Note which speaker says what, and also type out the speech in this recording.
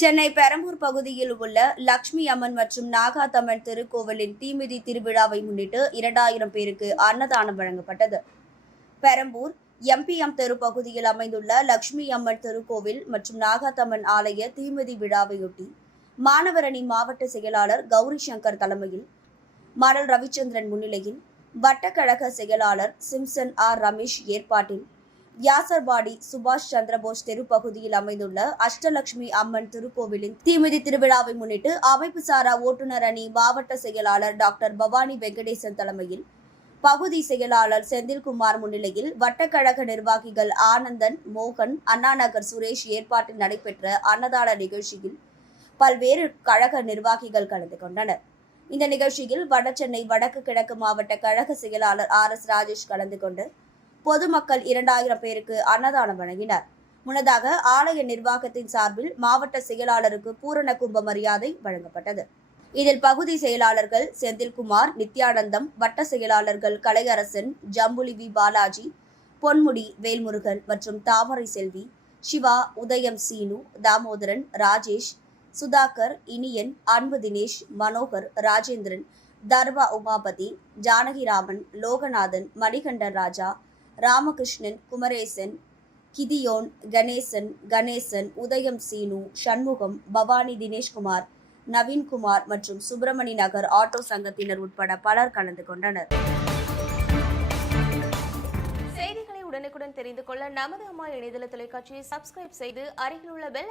Speaker 1: சென்னை பெரம்பூர் பகுதியில் உள்ள லக்ஷ்மி அம்மன் மற்றும் நாகாத்தம்மன் திருக்கோவிலின் தீமிதி திருவிழாவை முன்னிட்டு இரண்டாயிரம் பேருக்கு அன்னதானம் வழங்கப்பட்டது. பெரம்பூர் எம்பிஎம் தெரு பகுதியில் அமைந்துள்ள லக்ஷ்மி அம்மன் திருக்கோவில் மற்றும் நாகாத்தம்மன் ஆலய தீமிதி விழாவையொட்டி மாணவரணி மாவட்ட செயலாளர் கௌரி சங்கர் தலைமையில் மடல் ரவிச்சந்திரன் முன்னிலையில் வட்டக்கழக செயலாளர் சிம்சன் ஆர் ரமேஷ் ஏற்பாட்டில் யாசர்பாடி சுபாஷ் சந்திரபோஸ் தெரு பகுதியில் அமைந்துள்ள அஷ்டலட்சுமி அம்மன் திருக்கோவிலின் தீமிதி திருவிழாவை முன்னிட்டு அமைப்பு சாரா ஓட்டுநர் அணி மாவட்ட செயலாளர் டாக்டர் பவானி வெங்கடேசன் தலைமையில் பகுதி செயலாளர் செந்தில்குமார் முன்னிலையில் வட்டக்கழக நிர்வாகிகள் ஆனந்தன் மோகன் அண்ணாநகர் சுரேஷ் ஏற்பாட்டில் நடைபெற்ற அன்னதான நிகழ்ச்சியில் பல்வேறு கழக நிர்வாகிகள் கலந்து கொண்டனர். இந்த நிகழ்ச்சியில் வடசென்னை வடக்கு கிழக்கு மாவட்ட கழக செயலாளர் ஆர் எஸ் ராஜேஷ் கலந்து கொண்டு பொதுமக்கள் இரண்டாயிரம் பேருக்கு அன்னதானம் வழங்கினர். முன்னதாக ஆலய நிர்வாகத்தின் சார்பில் மாவட்ட செயலாளருக்கு பூரண கும்ப மரியாதை வழங்கப்பட்டது. இதில் பகுதி செயலாளர்கள் செந்தில்குமார் நித்யானந்தம் வட்ட செயலாளர்கள் கலையரசன் ஜம்புலி வி. பாலாஜி பொன்முடி வேல்முருகன் மற்றும் தாமரை செல்வி சிவா உதயம் சீனு தாமோதரன் ராஜேஷ் சுதாகர் இனியன் அன்பு தினேஷ் மனோகர் ராஜேந்திரன் தர்வா உமாபதி ஜானகிராமன் லோகநாதன் மணிகண்டன் ராஜா ராமகிருஷ்ணன் குமரேசன் கிதியோன் கணேசன் கணேசன் உதயம் சீனு சண்முகம் பவானி தினேஷ்குமார் நவீன்குமார் மற்றும் சுப்பிரமணி நகர் ஆட்டோ சங்கத்தினர் உட்பட பலர் கலந்து கொண்டனர்.
Speaker 2: செய்திகளை உடனுக்குடன் தெரிந்து கொள்ள நமது அம்மா இணையதள தொலைக்காட்சியை சப்ஸ்கிரைப் செய்து அருகில் உள்ள பெல்